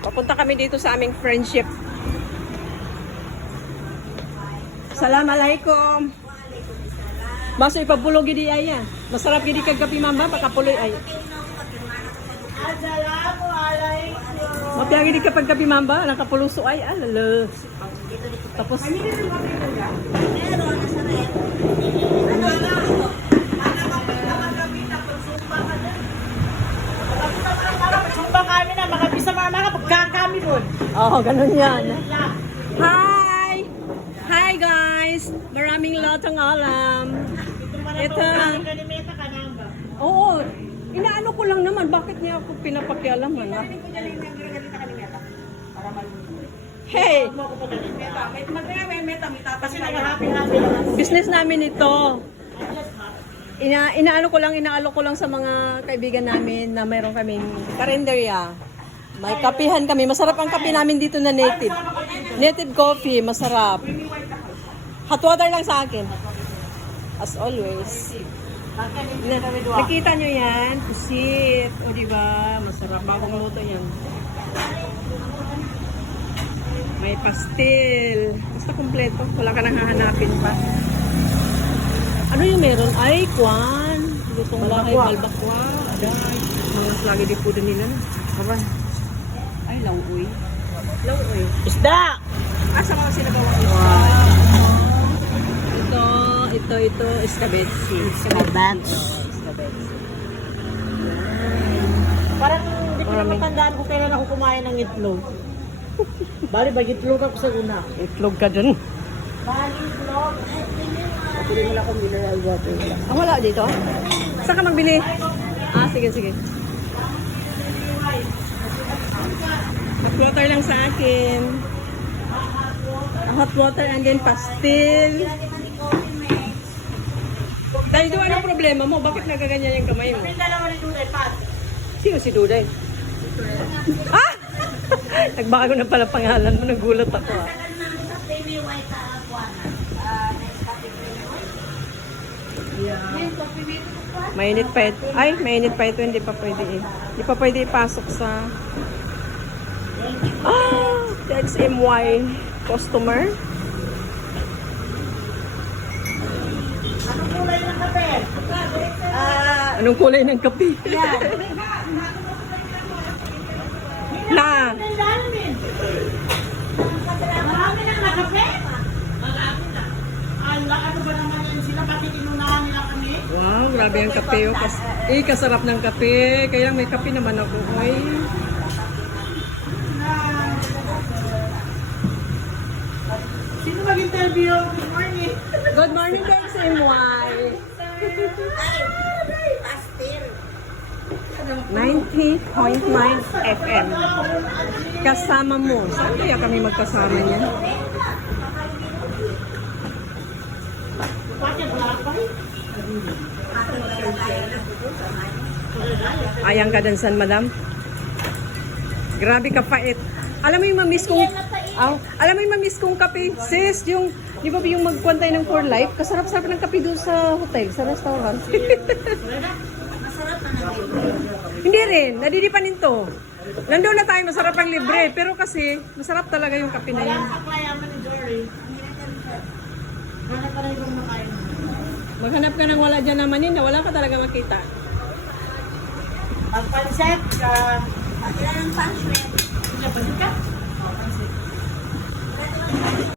Papunta kami dito sa aming friendship. Assalamualaikum. Baso ipabulog gidi ay yan. Masarap gidi kag kape mamba pakapuloy ay. Assalamualaikum. Mapiyagi gidi kapag kape mamba nakapuluso ay alala. Tapos Sumba kami na, makabisa mga pagkakami doon. oh, ganun yan. Hi! Hi guys! Maraming lotong alam. Ito. Oo. Inaano ko lang naman. Bakit niya ako pinapakialaman? Ha? Hey! Business namin ito. Inaalo ko lang sa mga kaibigan namin na mayroon kaming karinderya. May kapihan kami. Masarap ang kape namin dito na native. Native coffee, masarap. Hot water lang sa akin. As always. Nakita nyo yan? Pusit. O diba? Masarap. Bagong luto yan. May pastil. Basta kompleto. Wala ka nang hahanapin pa. Ano yung meron? Ay, kwan. Lutong lakay, balbakwa. Aday. Mga lagi di po din nila. Aray. Ay, lauoy. Lauoy. Isda! Asa mga sinabawang isda? Ito, escabeche. Escabeche. Parang hindi ko na matandaan kung kailan ako kumain ng itlog. Bali, itlog ako sa una. Itlog ka dun. Bali, itlog. Pili mo lang akong mineral water. Ah, wala dito? Saan ka magbili? Ah, sige. Hot water lang sa akin. Hot water and then pastil. Dahil doon, anong problema mo? Bakit nagaganyan yung kamay mo? May dalawa ni Duday, Pat. Sino si Duday? Ah! Nagbago na pala pangalan mo. Nagulat ako ah. Mainit pa ito. Ay, mainit pa ito. Hindi pa pwede eh. Hindi pa pwede ipasok sa... Ah! TXMY customer. Anong kulay ng kape? Anong kulay ng kape? Yan. Na! Marami na nakape? Marami na. Ano ba naman yan sila? Pati kinunahan nila kami? Wow, grabe ang kape. Oh. Kasarap ng kape. Kaya may kape naman ako. Ay. Sino mag-interview? Good morning. Good morning, TXMY. 90.9 FM. Kasama mo. Saan kaya kami magkasama niya? Ayang ka dansan, madam. Grabe ka pait. Alam mo yung mamiss kong... alam mo yung mamiss kong kape? Sis, yung... Di ba yung magkwantay ng For Life? Kasarap-sarap ng kape doon sa hotel, sa restaurant. Hindi rin. Nadidipanin to. Nandun na tayo, masarap ang libre. Pero kasi, masarap talaga yung kape na yun. Wala sa klayaman ni Jory. Hanap ka na ibang makain. Maghanap ka ng wala dyan naman yun, na wala ka talaga makita. Ang pansit, pati na ng pansit.